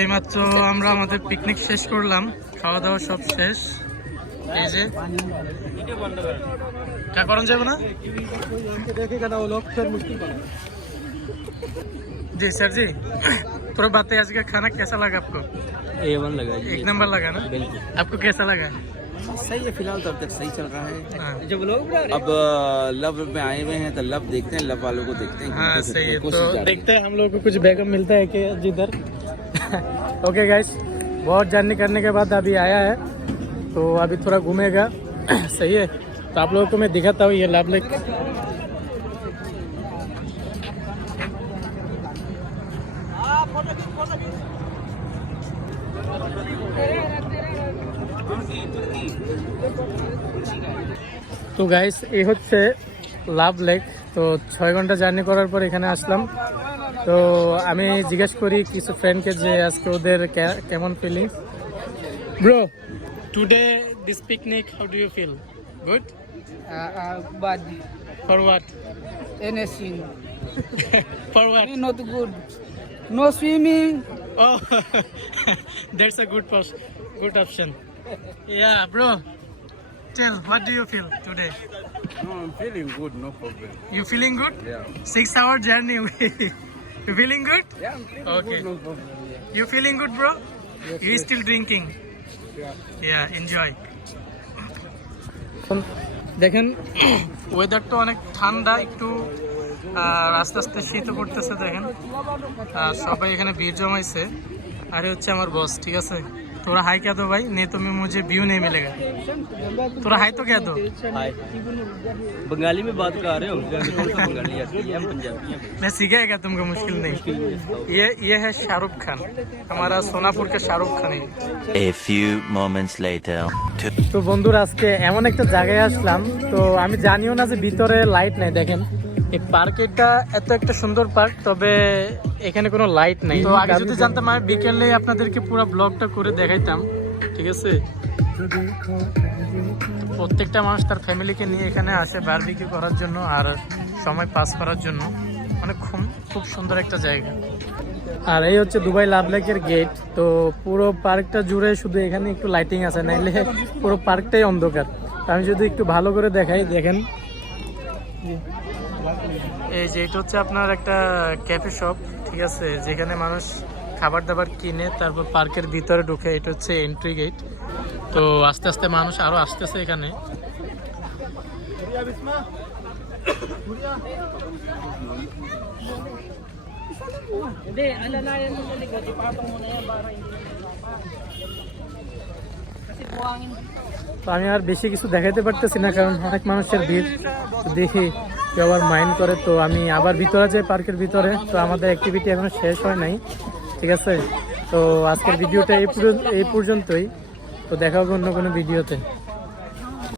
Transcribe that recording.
এইমাত্র আমরা আমাদের পিকনিক শেষ করলাম, খাওয়া দাওয়া সব শেষ। এই যে क्या करन जाए ना देखेगा ना वो लोग फिर मुश्किल बना। जी सर जी, थोड़ा बातें। आज का खाना कैसा लगा आपको? A1 लगा जी, 1 नंबर लगा ना? बिल्कुल। आपको कैसा लगा? सही है, फिलहाल तो अब तक सही चल रहा है। हाँ। जब लोग अब लव में आए हुए हैं तो लव देखते हैं, लव वालों को देखते हैं। हाँ सही है, कोशिश तो जारी है। देखते हैं हम लोगों को कुछ बैकअप मिलता है कि जिधर। ओके गाइस, बहुत जर्नी करने के बाद अभी आया है, तो अभी थोड़ा घूमेगा। सही है, तो आप लोगों को मैं दिखाता हूँ ये लव लेक। তো গাইস এই হচ্ছে লাভ লেক। তো 6 ঘন্টা জার্নি করার পর এখানে আসলাম। তো আমি জিজ্ঞেস করি কিছু ফ্রেন্ডকে যে আজকে ওদের কেমন feelings. Bro, today this picnic, how do you feel? Good? But for what? anything for what? not good. No swimming. Oh, that's a good option. Yeah, bro. Tell, what do you feel today? No, I'm feeling good, no problem. You feeling good? Yeah. 6-hour journey. You feeling good? Yeah, I'm feeling Okay. good, no problem. You feeling good, bro? You still drinking? Yeah, enjoy. দেখেন ওয়েদারটা অনেক ঠান্ডা, একটু আস্তে আস্তে শীতও পড়তেছে। দেখেন সবাই এখানে ভিড় জমাইছে। আরে হচ্ছে আমার বস, ঠিক আছে। তোরা হাই क्या दो भाई, नहीं तो मैं मुझे व्यू नहीं मिलेगा। তোরা हाई तो क्या दो। हाय, बंगाली में बात कर रहे हो? बंगाली आती है, हम पंजाबी हैं। मैं सिखाएगा तुमको, मुश्किल नहीं। ये है शाहरुख खान, हमारा सोनापुर का शाहरुख खान है। A few moments later. তো বন্ধুরা আজকে এমন একটা জায়গায় আসলাম, তো আমি জানিও না যে ভিতরে লাইট নাই। দেখেন এই পার্কটা এত একটা সুন্দর পার্ক, তবে এখানে কোনো লাইট নাই। তো আগে যদি জানতাম আমি বিকেলে আপনাদেরকে পুরো ব্লগটা করে দেখাইতাম, ঠিক আছে। প্রত্যেকটা মানুষ তার ফ্যামিলিকে নিয়ে এখানে আসে বারবিকিউ করার জন্য আর সময় পাস করার জন্য। মানে খুব সুন্দর একটা জায়গা। আর এই হচ্ছে দুবাই লাভ লেকের গেট। তো পুরো পার্কটা জুড়ে শুধু এখানে একটু লাইটিং আছে, নাইলে পুরো পার্কটাই অন্ধকার। আমি যদি একটু ভালো করে দেখাই, দেখেন এই যে এটা হচ্ছে আপনার একটা ক্যাফে শপ, ঠিক আছে, যেখানে মানুষ খাবার দাবার কিনে তারপর পার্কের ভিতরে ঢুকে। এটা হচ্ছে এন্ট্রি গেট। তো আস্তে আস্তে মানুষ আরো আসতেছে এখানে। তো আমি আর বেশি কিছু দেখাইতে পারতেছি না, কারণ অনেক মানুষের ভিড়। দেখি কেউ আবার মাইন্ড করে, তো আমি আবার ভিতরে যাই পার্কের ভিতরে। তো আমাদের অ্যাক্টিভিটি এখনো শেষ হয় নাই, ঠিক আছে। তো আজকের ভিডিওটা এই পর্যন্তই। তো দেখা হবে অন্য কোনো ভিডিওতে।